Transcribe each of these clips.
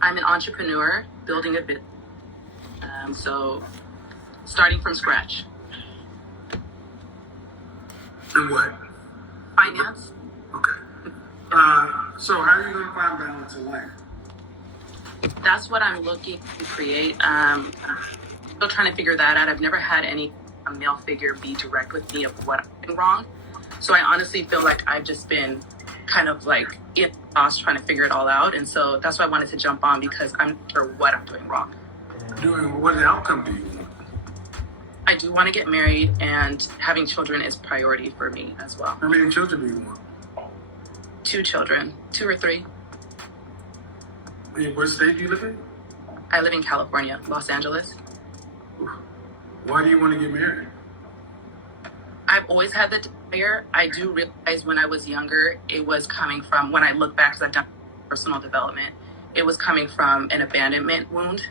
I'm an entrepreneur building a business. So starting from scratch. And what? Finance. Okay. So how are you going to find balance in life? That's what I'm looking to create. Still trying to figure that out. I've never had any male figure be direct with me of what I'm doing wrong. So I honestly feel like I've just been kind of like in lost trying to figure it all out. And so that's why I wanted to jump on, because I'm not sure what I'm doing wrong. What outcome do you want? I do want to get married, and having children is priority for me as well. How many children do you want? 2 children, 2 or 3. What state do you live in? I live in California, Los Angeles. Why do you want to get married? I've always had the desire. I do realize when I was younger, it was coming from, when I look back, because I've done personal development, it was coming from an abandonment wound.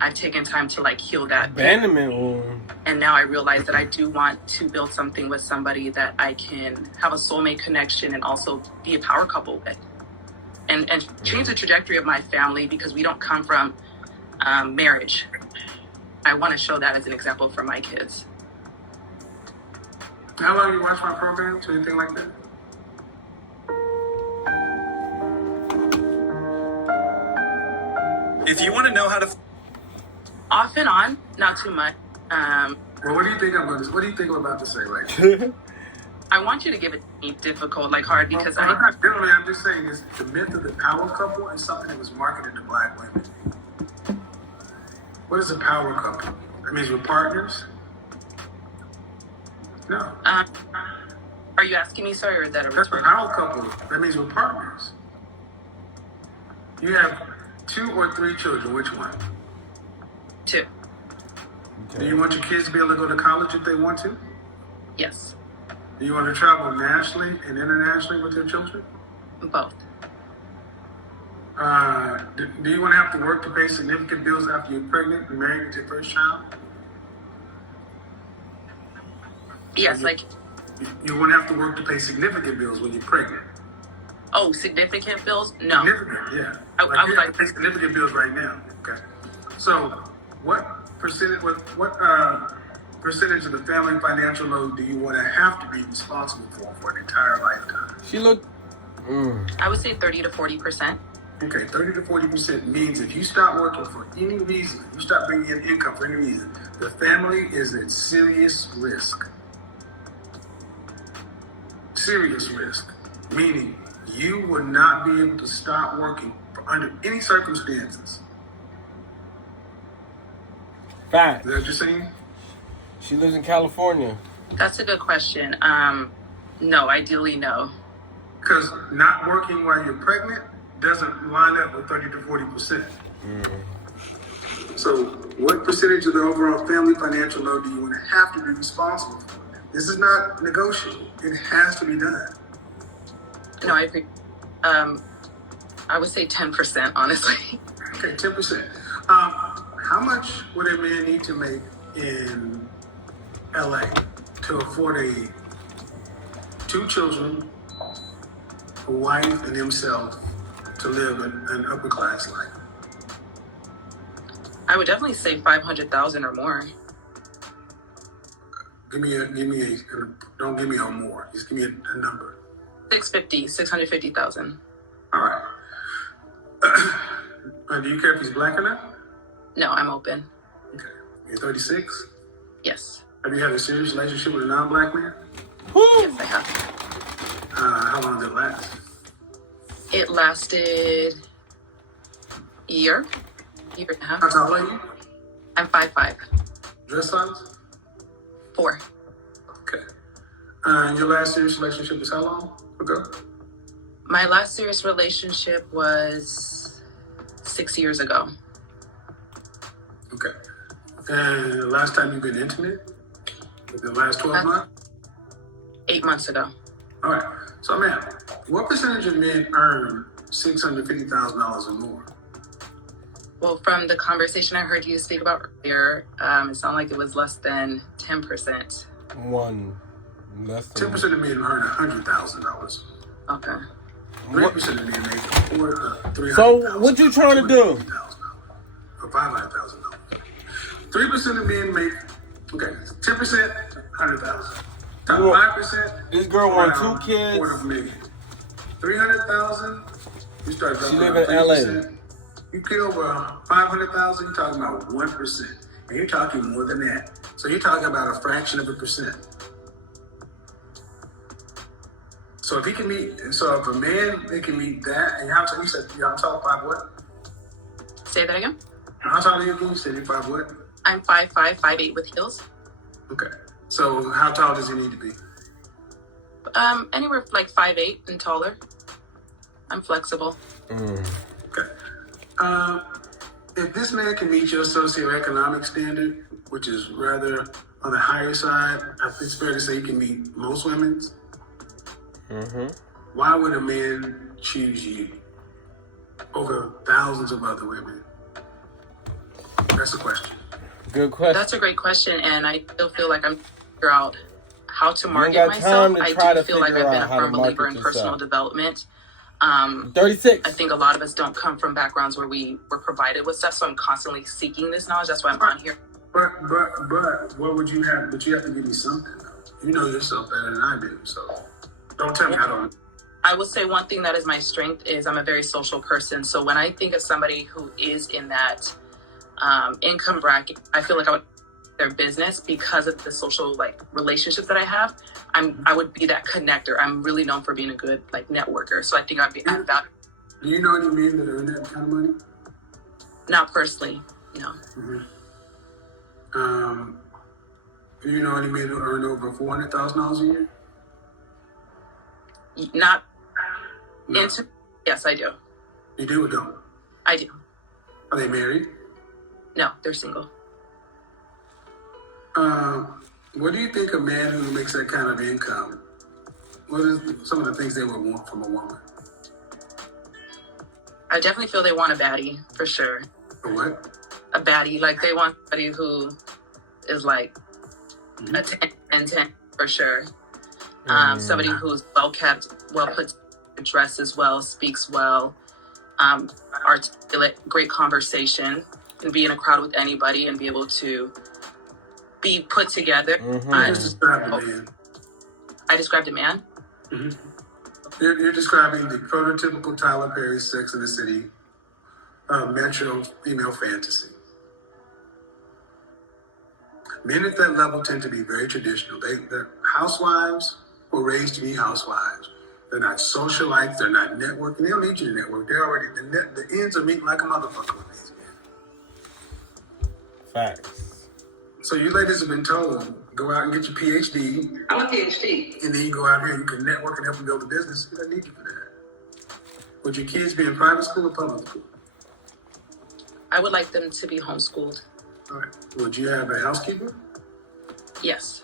I've taken time to like heal that abandonment wound. And now I realize that I do want to build something with somebody that I can have a soulmate connection and also be a power couple with. And change the trajectory of my family, because we don't come from marriage. I want to show that as an example for my kids. How long have you watched my programs or anything like that? If you want to know how to... Off and on, not too much. Well, what do you think I'm about to say right now? I want you to give it to me difficult, like hard, because I'm not feeling it. I'm just saying this, the myth of the power couple is something that was marketed to black women. What is a power couple? That means we're partners? No. Are you asking me, sir, or is that a That's a power couple. That means we're partners. You have 2 or 3 children. Which one? 2. Okay. Do you want your kids to be able to go to college if they want to? Yes. Do you want to travel nationally and internationally with your children? Both. Do you want to have to work to pay significant bills after you're pregnant and married with your first child? Yes, You want to have to work to pay significant bills when you're pregnant. Oh, significant bills? No. Significant, yeah. I would you have to pay significant bills right now. Okay. So, what percentage of the family financial load do you want to have to be responsible for an entire lifetime? She looked. I would say 30 to 40%. Okay, 30 to 40% means if you stop working for any reason, you stop bringing in income for any reason, the family is at serious risk. Serious risk, meaning you will not be able to stop working under any circumstances. Fact. Is that what you're saying? She lives in California. That's a good question. No, ideally no. Because not working while you're pregnant doesn't line up with 30 to 40%. So what percentage of the overall family financial load do you want to have to be responsible for? This is not negotiable. It has to be done. No, I agree. I would say 10%, honestly. Okay, 10%. How much would a man need to make in LA to afford 2 children, a wife, and himself to live an upper class life? I would definitely say 500,000 or more. Don't give me a more. Just give me a number. 650,000. All right. Do you care if he's black or not? No, I'm open. Okay. You're 36? Yes. Have you had a serious relationship with a non-black man? Yes, I have. How long did it last? It lasted a year and a half. How tall are you? I'm 5'5". Dress size? 4. Okay. And your last serious relationship was how long ago? My last serious relationship was 6 years ago. Okay. And the last time you've been intimate? The last 12 months? 8 months ago. All right. So, ma'am, what percentage of men earn $650,000 or more? Well, from the conversation I heard you speak about earlier, it sounded like it was less than 10%. Less than 10% of men earn $100,000. Okay. 3% of men make $300,000. So what you trying to do? Or $500,000. 3% of men make 10%, 100,000. Top You want- 5%. This girl want around 2 kids. $250,000. 300,000. You start She dropping live down in LA. 3%. You get over 500,000. You're talking about 1%, and you're talking more than that. So you're talking about a fraction of a percent. So if he can meet, so if a man they can meet that, and how tall you said you're tall 5 what? Say that again. How tall are you again? You said you're 5 what? I'm 5'5", 5'8" with heels. Okay. So how tall does he need to be? Anywhere from like 5'8" and taller. I'm flexible. Okay. If this man can meet your socioeconomic standard, which is rather on the higher side, I think it's fair to say he can meet most women's. Why would a man choose you over thousands of other women? That's the question. Good question. That's a great question, and I still feel like I'm figure out how to market got myself. time to I try do to feel like figure I've been out a how to firm believer market in personal yourself. development. 36. I think a lot of us don't come from backgrounds where we were provided with stuff, so I'm constantly seeking this knowledge. That's why I'm on here. But what would you have? But you have to give me something. You know yourself better than I do, so don't tell me I don't. I would say one thing that is my strength is I'm a very social person. So when I think of somebody who is in that income bracket, I feel like I would their business because of the social relationships that I have. I would be that connector. I'm really known for being a good networker. So I think I'd be at that. Do you know any men that earn that kind of money? Not personally, no. Do you know any men who earn over $400,000 a year? Not No. into. Yes, I do. You do or don't? I do. Are they married? No, they're single. What do you think a man who makes that kind of income, what is some of the things they would want from a woman? I definitely feel they want a baddie for sure. A what? A baddie, they want somebody who is a 10 for sure. Somebody who's well kept, well put, dressed as well, speaks well, articulate, great conversation, can be in a crowd with anybody and be able to be put together. Just describe the man. I described a man. You're describing the prototypical Tyler Perry Sex in the City metro female fantasy. Men at that level tend to be very traditional. They're housewives who are raised to be housewives. They're not socialites. They're not networking. They don't need you to network. They're already the ends are meeting like a motherfucker with these men. Facts. So you ladies have been told, go out and get your PhD. I'm a PhD. And then you go out here and you can network and help them build a business. They don't need you for that. Would your kids be in private school or public school? I would like them to be homeschooled. All right. Would you have a housekeeper? Yes.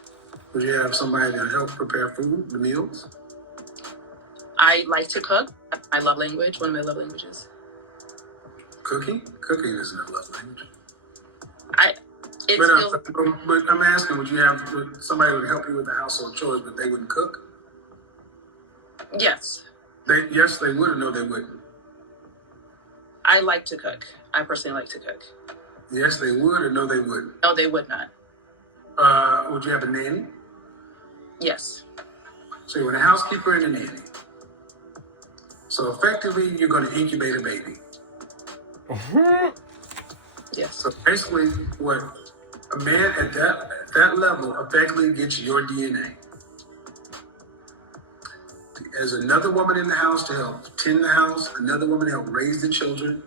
Would you have somebody to help prepare food, the meals? I like to cook. That's my love language, one of my love languages. Cooking? Cooking isn't a love language. It But feels I'm asking, would you have somebody who would help you with the household chores, but they wouldn't cook? yes. Yes, they would, or no, they wouldn't? I like to cook. I personally like to cook. Yes, they would, or no, they wouldn't? No, they would not. Would you have a nanny? Yes. So you want a housekeeper and a nanny. So effectively, you're going to incubate a baby. Yes. So basically, what a man at that level effectively gets your DNA. There's another woman in the house to help tend the house, another woman to help raise the children.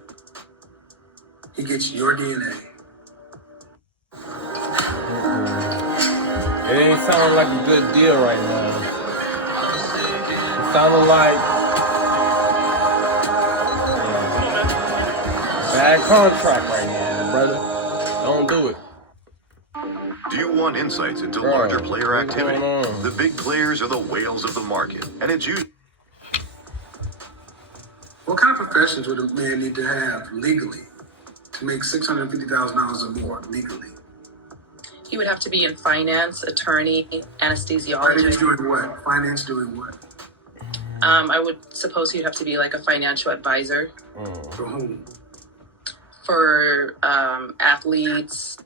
He gets your DNA. It ain't sounding like a good deal right now. It sounded like bad contract right now, brother. Don't do it. Do you want insights into Bro, larger player what's activity? going on? The big players are the whales of the market, and it's usually What kind of professions would a man need to have legally to make $650,000 or more legally? He would have to be in finance, attorney, Finance anesthesiologist. doing what? Finance doing what? I would suppose you'd have to be like a financial advisor For whom? for athletes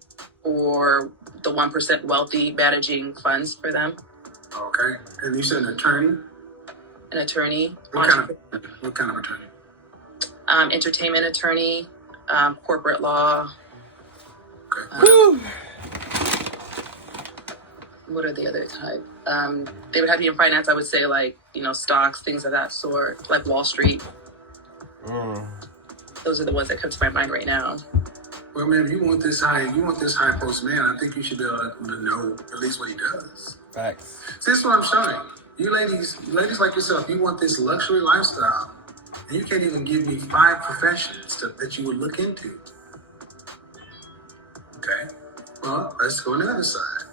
or the 1% wealthy, managing funds for them. Okay. And you said an attorney? An attorney, What kind of attorney? entertainment attorney, corporate law. Okay. What are the other type? They would have you in finance. I would say like, stocks, things of that sort, like Wall Street. Those are the ones that come to my mind right now. Well, man, if you want this high post man, I think you should be able to know at least what he does. Facts. See, this is what I'm showing. You ladies like yourself, you want this luxury lifestyle, and you can't even give me 5 professions that you would look into. Okay. Well, let's go on the other side.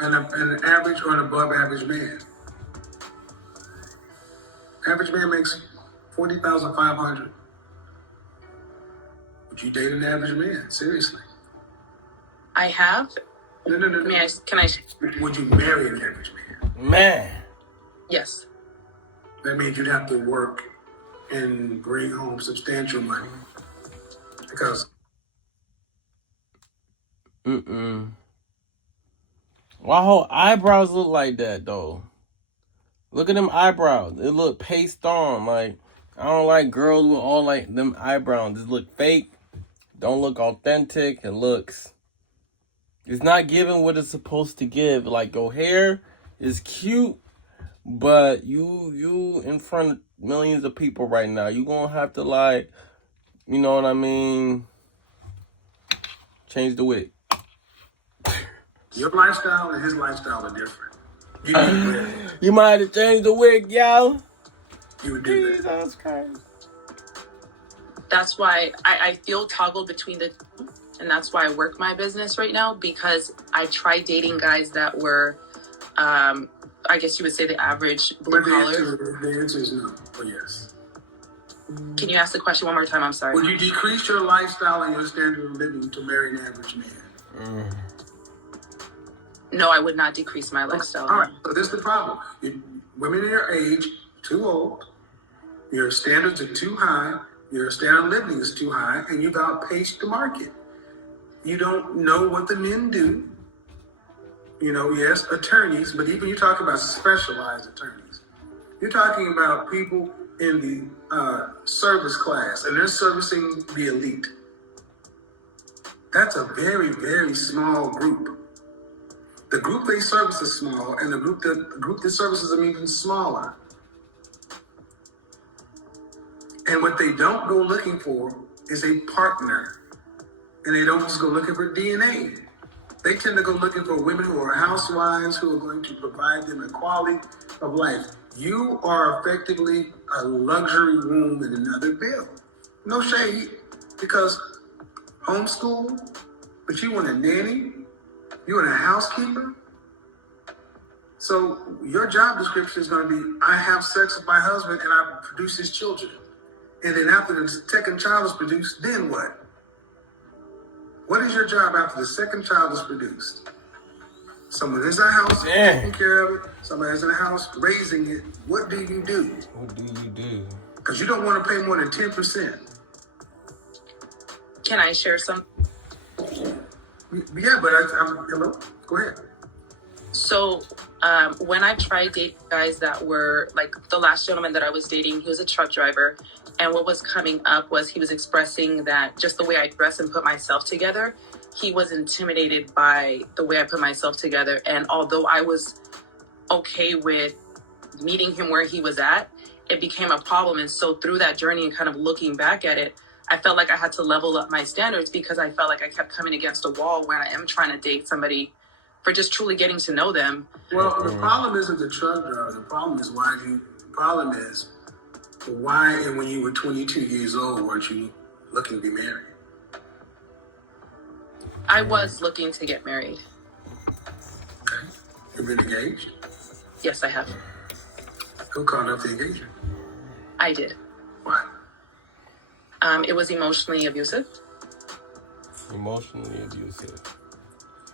An average or an above average man. Average man makes $40,500. Would you date an average man? Seriously? I have. No. Can I? Would you marry an average man? Man. Yes. That means you'd have to work and bring home substantial money. Because Why whole eyebrows look like that though? Look at them eyebrows. It look paste on. Like, I don't like girls with all like them eyebrows. It look fake. Don't look authentic. It's not giving what it's supposed to give. Like, your hair is cute, but you in front of millions of people right now. You gonna have to, like, you know what I mean? Change the wig. your lifestyle and his lifestyle are different. You would do that. You might have to change the wig, yo. You would do that. Jesus Christ. That's why I feel toggled between the two. And that's why I work my business right now, because I tried dating guys that were, I guess you would say the average blue But collar. the answer is no, or yes. Can you ask the question one more time? I'm sorry. Would you decrease your lifestyle and your standard of living to marry an average man? No, I would not decrease my lifestyle. All right, so this is the problem. Women in your age, too old, your standards are too high, your standard of living is too high, and you've outpaced the market. You don't know what the men do. Yes, attorneys, but even you talk about specialized attorneys. You're talking about people in the service class, and they're servicing the elite. That's a very, very small group. The group they service is small, and the group that services them even smaller. And what they don't go looking for is a partner. And they don't just go looking for DNA. They tend to go looking for women who are housewives, who are going to provide them a quality of life. You are effectively a luxury room in another bill. No shade, because homeschool, but you want a nanny, you want a housekeeper. So your job description is going to be, I have sex with my husband and I produce his children. And then after the second child is produced, then what? What is your job after the second child is produced? Someone is in the house taking care of it. Somebody is in the house raising it. What do you do? What do you do? Because you don't want to pay more than 10%. Can I share some? Yeah, but hello? Go ahead. So when I tried dating guys that were like the last gentleman that I was dating, he was a truck driver. And what was coming up was he was expressing that just the way I dress and put myself together, he was intimidated by the way I put myself together. And although I was okay with meeting him where he was at, it became a problem. And so through that journey and kind of looking back at it, I felt like I had to level up my standards, because I felt like I kept coming against a wall when I am trying to date somebody for just truly getting to know them. Well, the problem isn't the truck driver. The problem is why, and when you were 22 years old, weren't you looking to be married? I was looking to get married. Okay. You've been engaged? Yes, I have. Who called up the engagement? I did. Why? It was emotionally abusive. Emotionally abusive.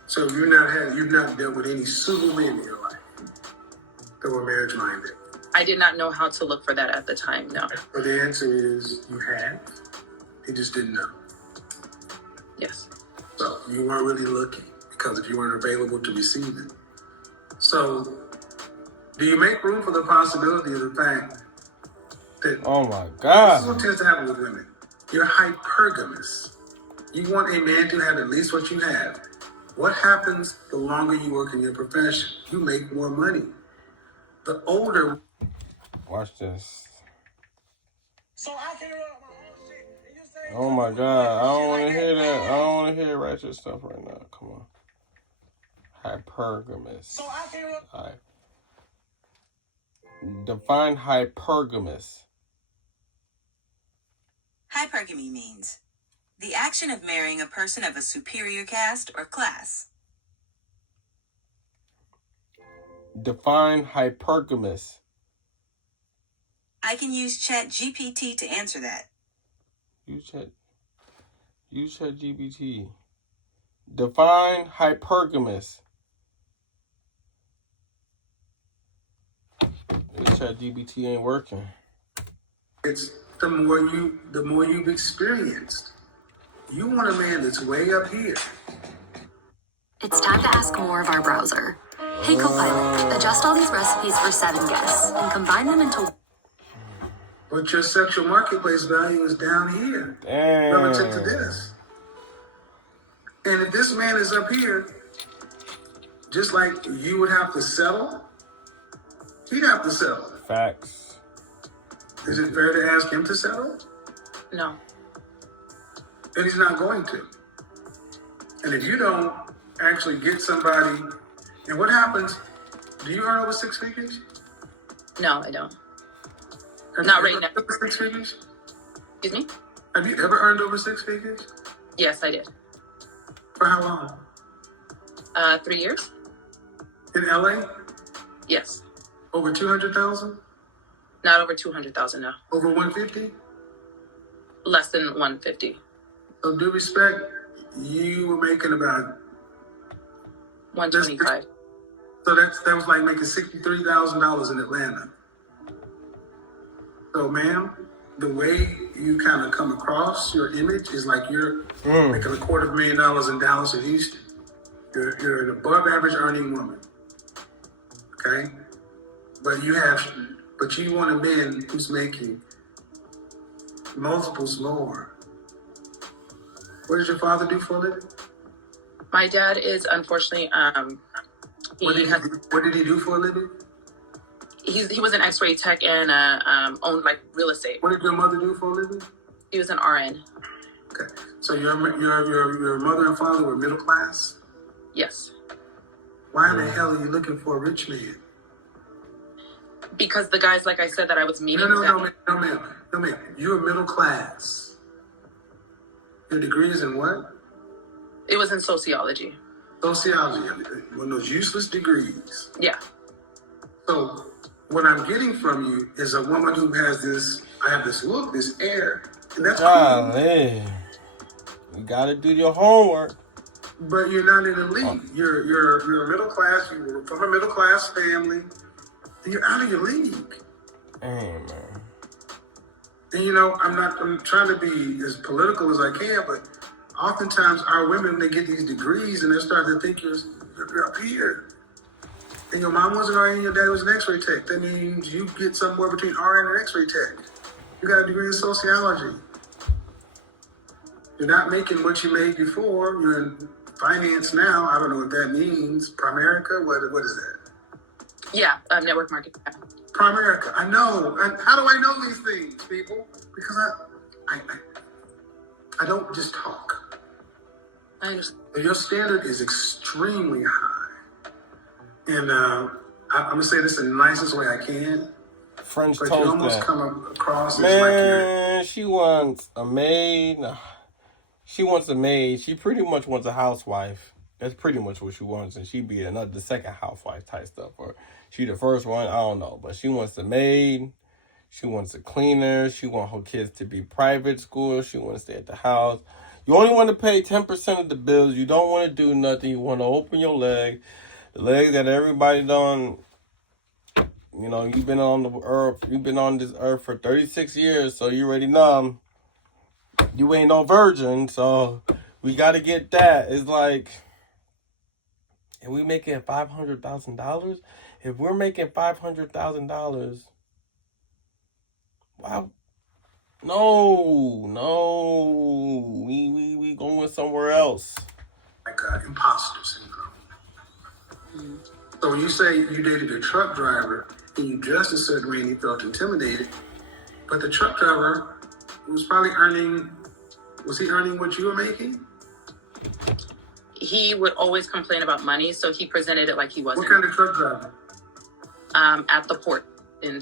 So you've not dealt with any single men in your life that were marriage minded. I did not know how to look for that at the time. No. But the answer is you had. You just didn't know. Yes. So you weren't really looking because if you weren't available to receive it. So do you make room for the possibility of the fact that Oh my this is God. what tends to happen with women? You're hypergamous. You want a man to have at least what you have. What happens the longer you work in your profession? You make more money. The older. Watch this. So I can run my own shit. And you say, Oh my God. I don't want to hear that. I don't want to hear ratchet stuff right now. Come on. Hypergamous. so I can run. All right. Define hypergamous. Hypergamy means the action of marrying a person of a superior caste or class. Define hypergamous. I can use ChatGPT to answer that. Use ChatGPT. Define hypergamous. ChatGPT ain't working. It's the more you've experienced. You want a man that's way up here. It's time to ask more of our browser. Hey Copilot, adjust all these recipes for 7 guests and combine them into... But your sexual marketplace value is down here relative to this. And if this man is up here, just like you would have to settle, he'd have to settle. Facts. Is it fair to ask him to settle? No. And he's not going to. And if you don't actually get somebody, and what happens? Do you earn over 6 figures? No, I don't. Have Not you right ever now. earned over 6 figures? Excuse me? Have you ever earned over 6 figures? Yes, I did. For how long? 3 years? In LA? Yes. Over 200,000? Not over 200,000, no. Over 150? Less than 150. So due respect, you were making about 125. so that was like making $63,000 in Atlanta. So ma'am, the way you kind of come across your image is like you're making $250,000 in Dallas or Houston. You're an above average earning woman. Okay? But you want a man who's making multiples more. What does your father do for a living? My dad is unfortunately, What did he do for a living? he was an X-ray tech and owned like real estate. What did your mother do for a living? He was an RN. Okay. So your mother and father were middle class? Yes. Why in the hell are you looking for a rich man? Because the guys, like I said, that I was meeting. No, ma'am. You're middle class. Your degree is in what? It was in sociology. Sociology. One of those useless degrees. Yeah. So what I'm getting from you is a woman who has this, I have this look, this air, and that's cool. Golly. You gotta do your homework. But you're not in the league. You're a middle class. You were from a middle class family. And you're out of your league. Hey, man. And I'm trying to be as political as I can, but oftentimes our women, they get these degrees and they're starting to think you're up here. And your mom was an RN, your dad was an X-ray tech. That means you get somewhere between RN and X-ray tech. You got a degree in sociology. You're not making what you made before. You're in finance now. I don't know what that means. Primerica? What is that? Yeah. Network marketing. Primerica. I know. And how do I know these things, people? Because I don't just talk. I understand. Your standard is extremely high. And I'm going to say this in the nicest way I can. French But toast you almost that. come across as like you're... Man, she wants a maid. She wants a maid. She pretty much wants a housewife. That's pretty much what she wants. And she be the second housewife type stuff. Or she the first one. I don't know. But she wants a maid. She wants a cleaner. She wants her kids to be private school. She wants to stay at the house. You only want to pay 10% of the bills. You don't want to do nothing. You want to open your leg. The leg that everybody done. You know, you've been on the earth. You've been on this earth for 36 years, so you already know you ain't no virgin. So we got to get that. It's like, and we making $500,000. If we're making $500,000, wow. No, we going somewhere else. Like imposter syndrome. So when you say you dated a truck driver and you dressed a certain way and you felt intimidated, but the truck driver was probably earning what you were making? He would always complain about money, so he presented it like he wasn't. What kind of truck driver? At the port in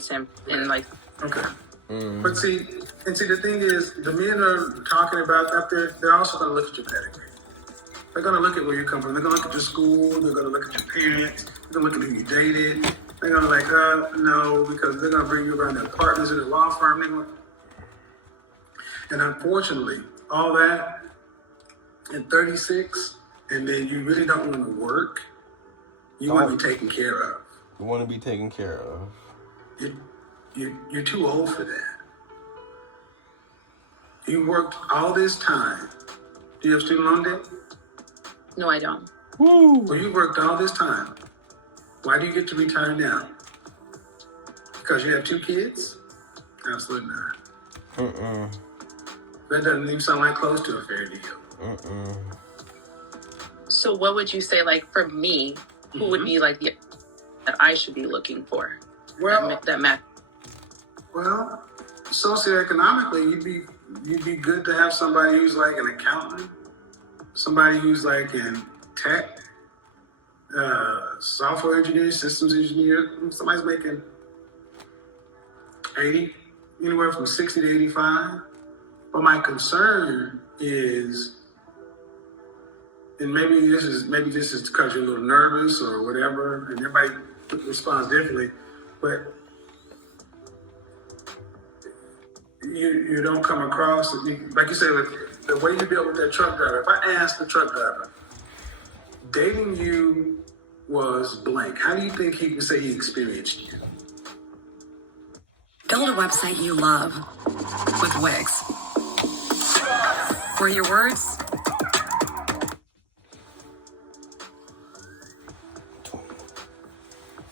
like. Okay. But see, the thing is, the men are talking about up there, they're also going to look at your pedigree. They're going to look at where you come from. They're going to look at your school. They're going to look at your parents. They're going to look at who you dated. They're going to like, no, because they're going to bring you around their partners in the law firm. And unfortunately, all that in 36, and then you really don't want to work, you want to be taken care of. You want to be taken care of. You're too old for that. You worked all this time. Do you have student loan debt? No, I don't. Woo. Well, you worked all this time. Why do you get to retire now? Because you have 2 kids? Absolutely not. That doesn't even sound like close to a fair deal. So what would you say, like, for me, who would be like that I should be looking for? Well, that match. Well, socioeconomically, you'd be good to have somebody who's like an accountant, somebody who's like in tech, software engineer, systems engineer. Somebody's making 80, anywhere from 60 to 85. But my concern is, and maybe this is because you're a little nervous or whatever, and everybody responds differently, but you don't come across, like you said, the way you dealt with that truck driver. If I asked the truck driver, dating you was blank, how do you think he would say he experienced you? Build a website you love with Wix. Where your words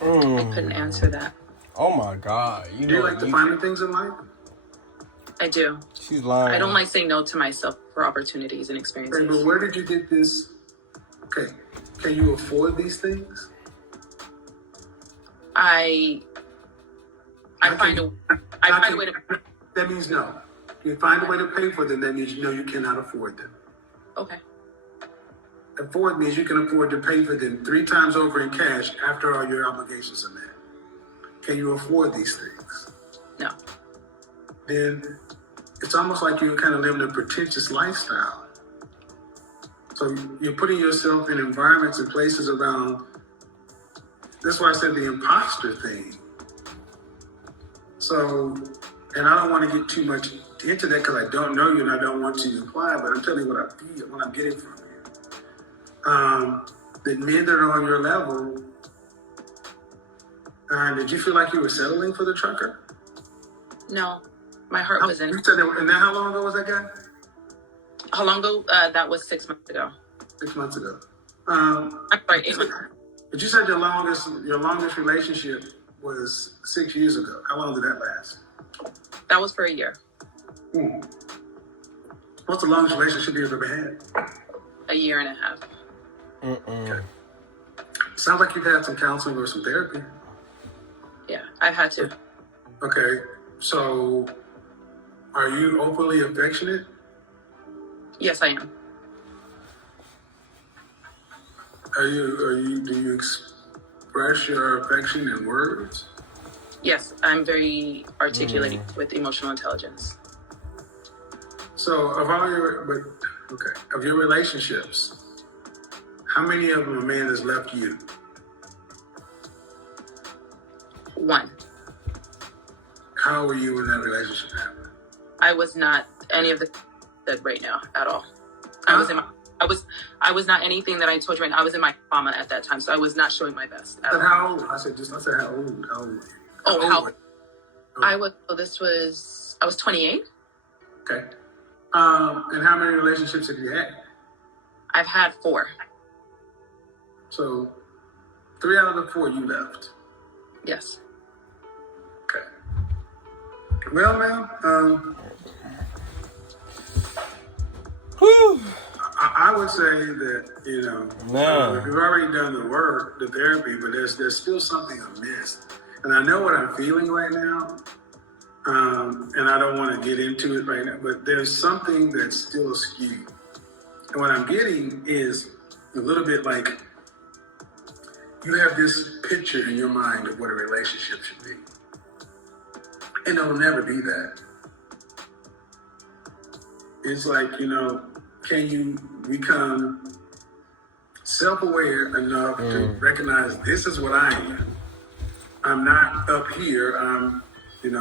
I couldn't answer that. Oh my God. Do you like to find the things in life? I do. She's lying. I don't like saying no to myself for opportunities and experiences. Okay, but where did you get this? Okay, can you afford these things? I find a way to. That means no. You find a way to pay for them. That means you cannot afford them. Okay. Afford means you can afford to pay for them 3 times over in cash after all your obligations are met. Can you afford these things? No. Then it's almost like you're kind of living a pretentious lifestyle. So you're putting yourself in environments and places around. That's why I said the imposter thing. So, and I don't want to get too much into that because I don't know you and I don't want to imply, but I'm telling you what I feel, what I'm getting from you. The men that are on your level, did you feel like you were settling for the trucker? No. My heart was in. You said that, and then how long ago was that guy? How long ago? That was 6 months ago. 6 months ago. I'm sorry, 8 months. But you said your longest relationship was 6 years ago. How long did that last? That was for a year. What's the longest relationship you've ever had? A year and a half. Okay. Sounds like you've had some counseling or some therapy. Yeah, I've had to. Okay, so are you openly affectionate? Yes, I am. Do you express your affection in words? Yes, I'm very articulated with emotional intelligence. So of your relationships, how many of them a man has left you? 1. How were you in that relationship happened? I was not any of the right now at all. I was not anything that I told you right now. I was in my trauma at that time, so I was not showing my best. I said how old? I said how old? How old? How I was 28. Okay. And how many relationships have you had? I've had 4. So 3 out of the 4 you left. Yes. Okay. Well, ma'am, Whew. I would say that, Man. we've already done the work, the therapy, but there's still something amiss. And I know what I'm feeling right now, and I don't want to get into it right now, but there's something that's still askew. And what I'm getting is a little bit like you have this picture in your mind of what a relationship should be. And it'll never be that. It's like, can you become self-aware enough to recognize this is what I am? I'm not up here. If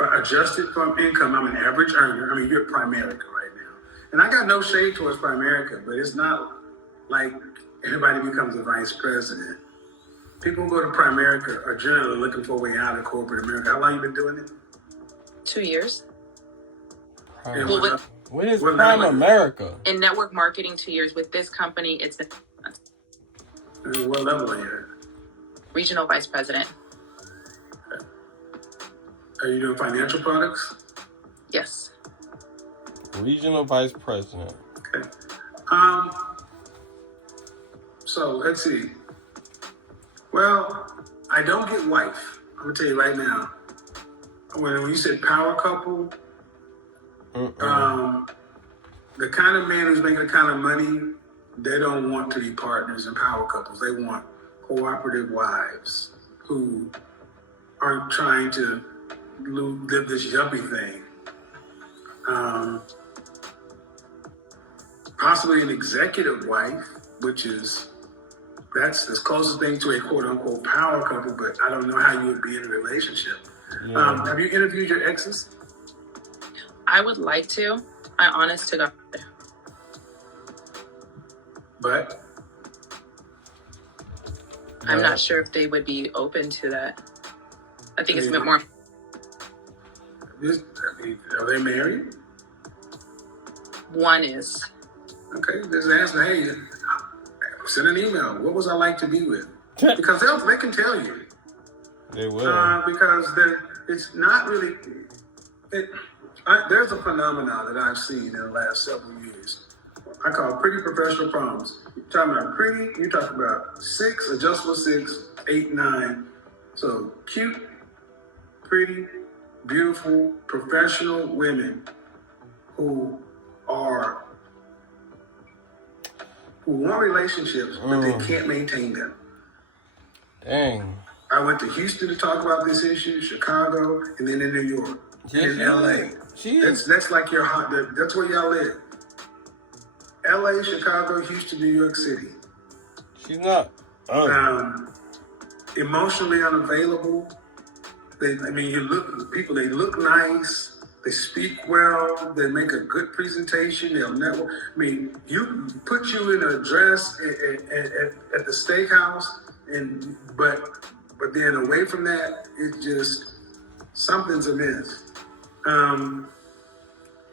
I adjust it from income, I'm an average earner. I mean, you're Primerica right now. And I got no shade towards Primerica, but it's not like everybody becomes a vice president. People who go to Primerica are generally looking for a way out of corporate America. How long you been doing it? 2 years. And What is what Prime level? America? In network marketing, 2 years. With this company, it's been And what level are you at? regional vice president. Are you doing financial products? Yes. Regional Vice President. Okay. So let's see. Well, I don't get wife. I'm gonna tell you right now. When you said power couple, the kind of man who's making the kind of money, they don't want to be partners in power couples. They want cooperative wives who aren't trying to live this yuppie thing. Possibly an executive wife, which is that's the closest thing to a quote unquote power couple, but I don't know how you would be in a relationship. Yeah. Have you interviewed your exes? I would like to. I honest to God. But I'm not sure if they would be open to that. I think it's a bit more. Are they married? One is. Okay, just ask them, hey, send an email. What was I like to be with? Because they can tell you. They will. Because it's not really. There's a phenomenon that I've seen in the last several years. I call pretty professional problems. You're talking about pretty, you're talking about 6, adjustable 6, 8, 9. So cute, pretty, beautiful, professional women who want relationships, but they can't maintain them. Dang. I went to Houston to talk about this issue, Chicago, and then in New York, and in LA. That's like your hot. That's where y'all live. LA, Chicago, Houston, New York City. She's not. Emotionally unavailable. They look nice. They speak well. They make a good presentation. They'll network. I mean, you put you in a dress at the steakhouse, but then away from that, it just something's amiss.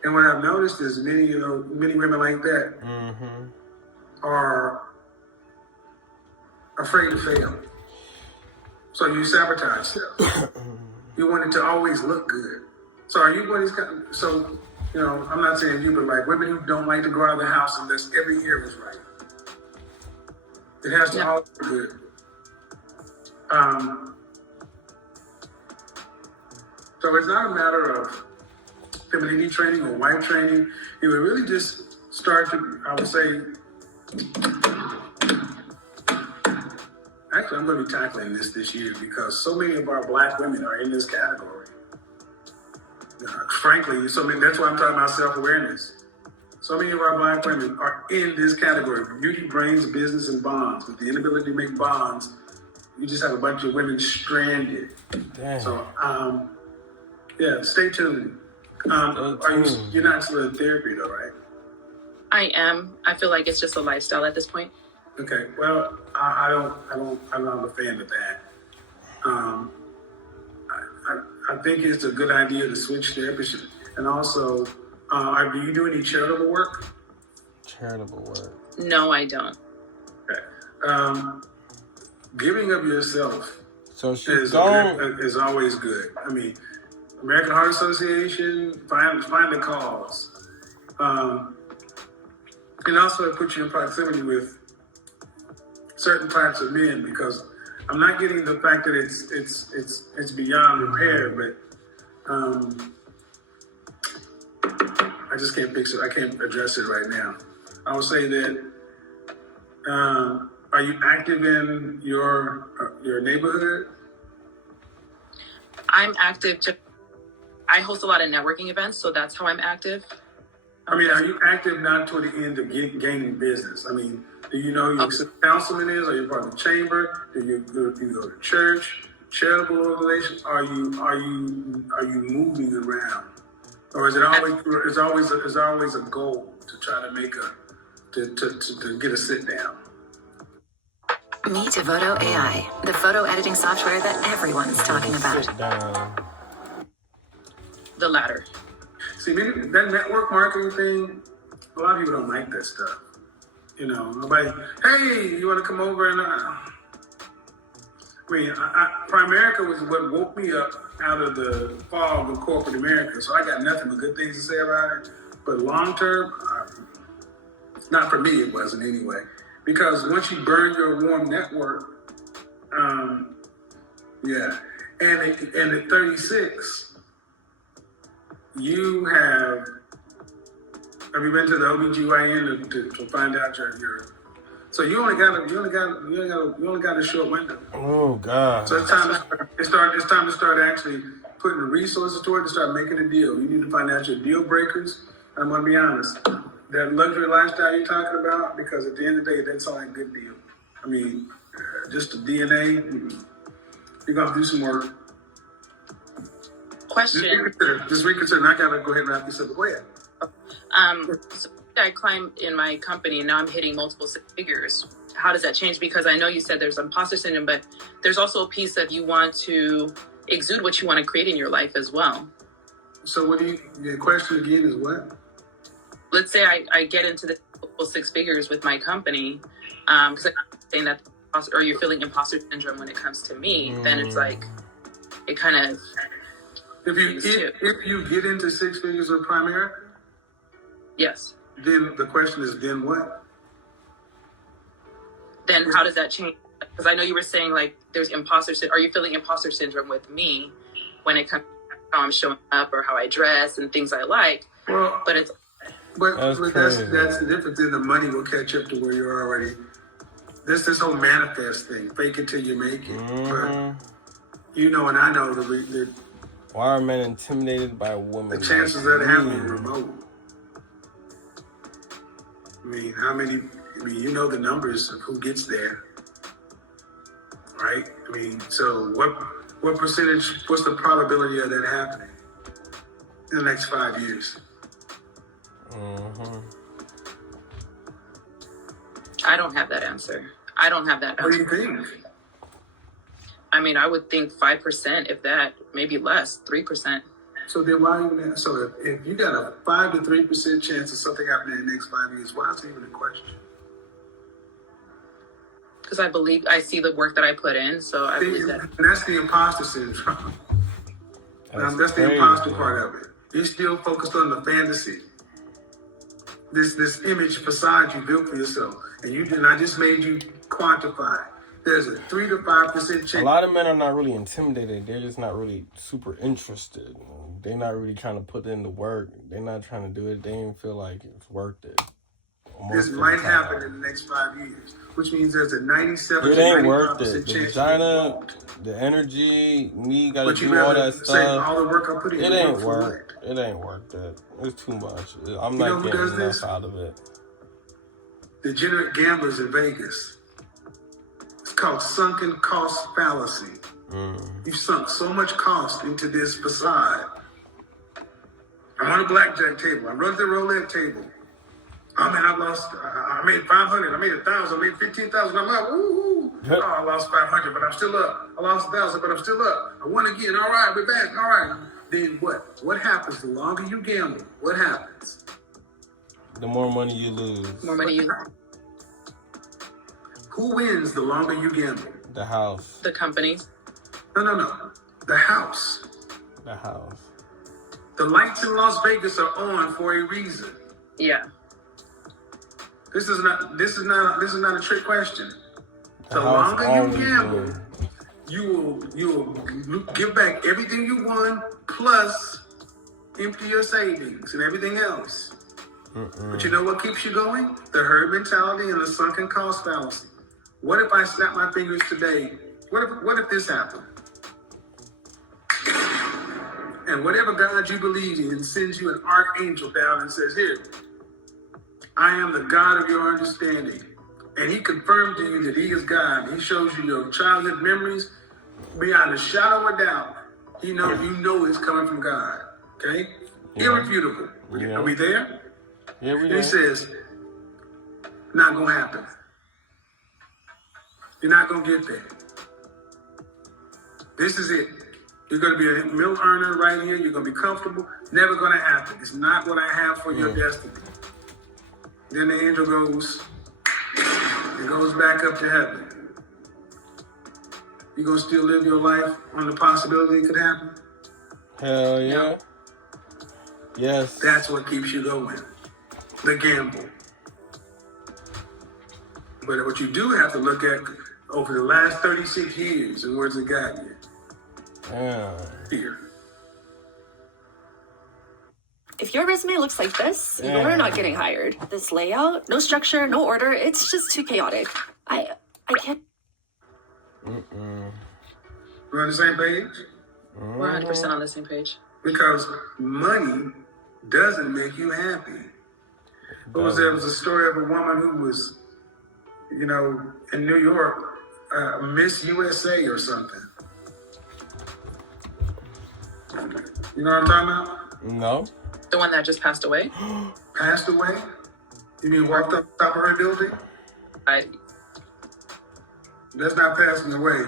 And what I've noticed is many women like that are afraid to fail. So you sabotage yourself. You want it to always look good. So are you going to, I'm not saying you, but like women who don't like to go out of the house unless every hair is right. It has to all be good. So it's not a matter of femininity training or wife training. It would really just start to, I would say, actually I'm going to be tackling this year because so many of our black women are in this category. Frankly, that's why I'm talking about self-awareness. So many of our black women are in this category. Beauty, brains, business, and bonds. With the inability to make bonds, you just have a bunch of women stranded. Damn. So, stay tuned. You're not still in therapy though, right? I am. I feel like it's just a lifestyle at this point. Okay. Well, I'm not a fan of that. I think it's a good idea to switch therapists, and also, do you do any charitable work? Charitable work. No, I don't. Okay. Giving of yourself So she's is always good. I mean, American Heart Association, find the cause. And also it puts you in proximity with certain types of men, because I'm not getting the fact that it's beyond repair, but I just can't fix it. I can't address it right now. I would say that are you active in your neighborhood? I'm active. I host a lot of networking events, so that's how I'm active. I mean, are you active not toward the end of gaining business? I mean, do you know who your councilman is? Are you part of the chamber? Do you go to church, charitable organizations? Are you moving around, or is it always a goal to try to make to get a sit down? Meet Devoto AI, the photo editing software that everyone's talking about. Sit down. The latter. See, that network marketing thing, a lot of people don't like that stuff. You know, nobody, hey, you want to come over and Primerica was what woke me up out of the fog of corporate America. So I got nothing but good things to say about it. But long term, not for me, it wasn't anyway. Because once you burn your warm network, yeah. And at 36, you have you been to the OBGYN to find out your so you only got a short window. Oh God. So it's time to start actually putting the resources toward it, to start making a deal. You need to find out your deal breakers. I'm gonna be honest. That luxury lifestyle you're talking about, because at the end of the day, that's all a good deal. I mean, just the DNA, you're gonna do some work. Question. Just reconsider. And I gotta go ahead and wrap this up. Go ahead. So I climbed in my company, and now I'm hitting multiple six figures. How does that change? Because I know you said there's imposter syndrome, but there's also a piece of you want to exude what you want to create in your life as well. So the question again is what? Let's say I get into the multiple six figures with my company, because I'm saying that, or you're feeling imposter syndrome when it comes to me, then it's like, it kind of... If you get into six figures of Primerica, yes. Then the question is, then what? Then how does that change? Because I know you were saying like there's imposter syndrome. Are you feeling imposter syndrome with me when it comes to how I'm showing up or how I dress and things I like? Well, but it's... But that's the difference. Then the money will catch up to where you're already. This whole manifest thing, fake it till you make it. But you know, and I know the why are men intimidated by women? The chances of that happening are remote. I mean, you know the numbers of who gets there, right? I mean, so what percentage? What's the probability of that happening in the next 5 years? I don't have that answer. What do you think? I mean, I would think 5%, if that, maybe less, 3%. So then why even? So if you got a 5 to 3% chance of something happening in the next 5 years, why is it even a question? Because I see the work that I put in, so I believe that. And that's the imposter syndrome. That's the imposter part of it. You're still focused on the fantasy. This image facade you built for yourself, and I just made you quantify. There's a 3 to 5% chance. A lot of men are not really intimidated. They're just not really super interested. They're not really trying to put in the work. They're not trying to do it. They don't feel like it's worth it. This might happen in the next 5 years, which means there's a 97 it ain't to 95% worth it. The chance. vagina, the energy, me gotta But you do all that say stuff. all the work I put in. It ain't worth. It ain't worth it. It's too much. I'm not getting enough out of it. Degenerate gamblers in Vegas. It's called sunken cost fallacy. You've sunk so much cost into this facade. I'm on a blackjack table. I run to the roulette table. I mean, I made 500. I made 1,000. I made 15,000. I'm up. Woo! Yep. Oh, I lost 500, but I'm still up. I lost 1,000, but I'm still up. I won again. All right, we're back. All right. Then what? What happens the longer you gamble? What happens? The more money you lose. More money you. Who wins the longer you gamble? The house. The companies. No. The house. The house. The lights in Las Vegas are on for a reason. Yeah. This is not a trick question. The house longer you always gamble, wins. you will give back everything you won plus empty your savings and everything else. But you know what keeps you going? The herd mentality and the sunken cost fallacy. What if I snap my fingers today? What if this happened? And whatever God you believe in sends you an archangel down and says, here, I am the God of your understanding. And he confirmed to you that he is God. He shows you your childhood memories beyond a shadow of a doubt. You know it's coming from God. Okay? Yeah. Irrefutable. Yeah. Are we there? Yeah, we And do. he says, not going to happen. You're not going to get there. This is it. You're going to be a mill earner right here. You're going to be comfortable. Never going to happen. It's not what I have for your destiny. Then the angel goes back up to heaven. You going to still live your life on the possibility it could happen? Hell yeah. Yes. That's what keeps you going. The gamble. But what you do have to look at over the last 36 years and where's it got you? Yeah. Here. If your resume looks like this, you're not getting hired. This layout, no structure, no order, it's just too chaotic. I can't. We're on the same page? We're 100% on the same page. Because money doesn't make you happy. There was a story of a woman who was, in New York, Miss USA or something. You know what I'm talking about? No. The one that just passed away? Passed away? You mean walked up top of her building? That's not passing away.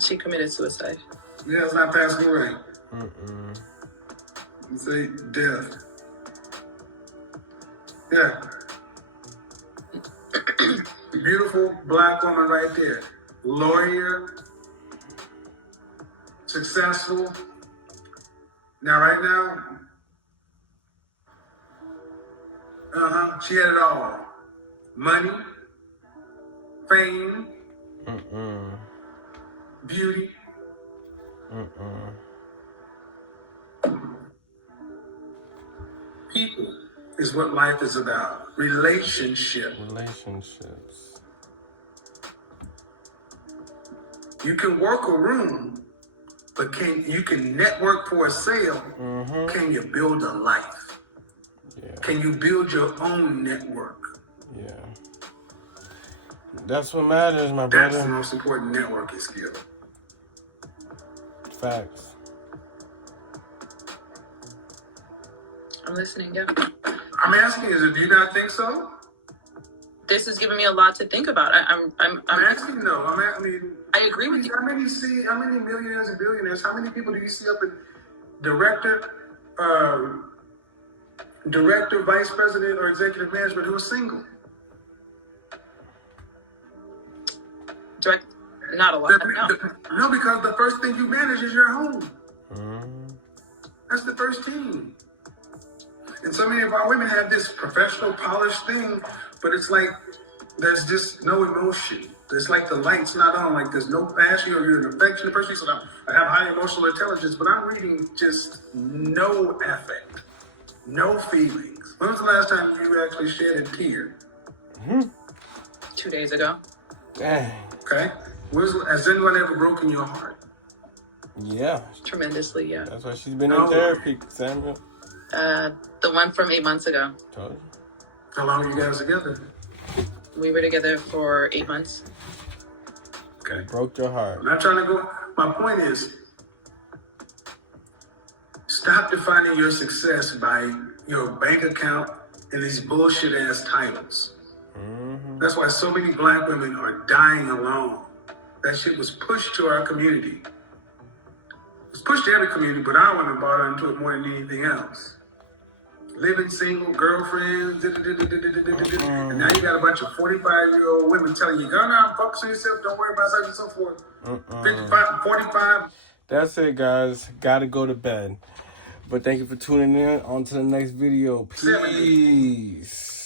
She committed suicide. Yeah, it's not passing away. You say death. Yeah. Beautiful black woman right there. Lawyer. Successful. Now, right now, she had it all. Money, fame, beauty. People is what life is about. Relationships. You can work a room, but you can network for a sale. Can you build a life? Yeah. Can you build your own network? Yeah. That's what matters, my That's the brother. most important networking skill. Facts. I'm listening, yeah. I'm asking you, do you not think so? This is giving me a lot to think about. I'm asking though. I agree with you. How many millionaires and billionaires? How many people do you see up in director, vice president, or executive management who are single? Not a lot. No, because the first thing you manage is your home. That's the first team. And so many of our women have this professional, polished thing, but it's like there's just no emotion. It's like the light's not on. Like there's no passion, or you're an affectionate person. So I have high emotional intelligence, but I'm reading just no affect, no feelings. When was the last time you actually shed a tear? 2 days ago. Dang. Okay. Has anyone ever broken your heart? Yeah. Tremendously, yeah. That's why she's been in therapy, Sandra. The one from 8 months ago. Told you. How long are you guys together? We were together for 8 months. Okay. Broke your heart. I'm not trying to go. My point is, Stop defining your success by your bank account and these bullshit ass titles. That's why so many black women are dying alone. That shit was pushed to our community. It's pushed to every community, but I want to bought into it more than anything else. Living single, girlfriends, and now you got a bunch of 45-year-old women telling you, go now, focus on yourself, don't worry about such and so forth. 55, 45. That's it, guys. Gotta go to bed. But thank you for tuning in. On to the next video. Peace.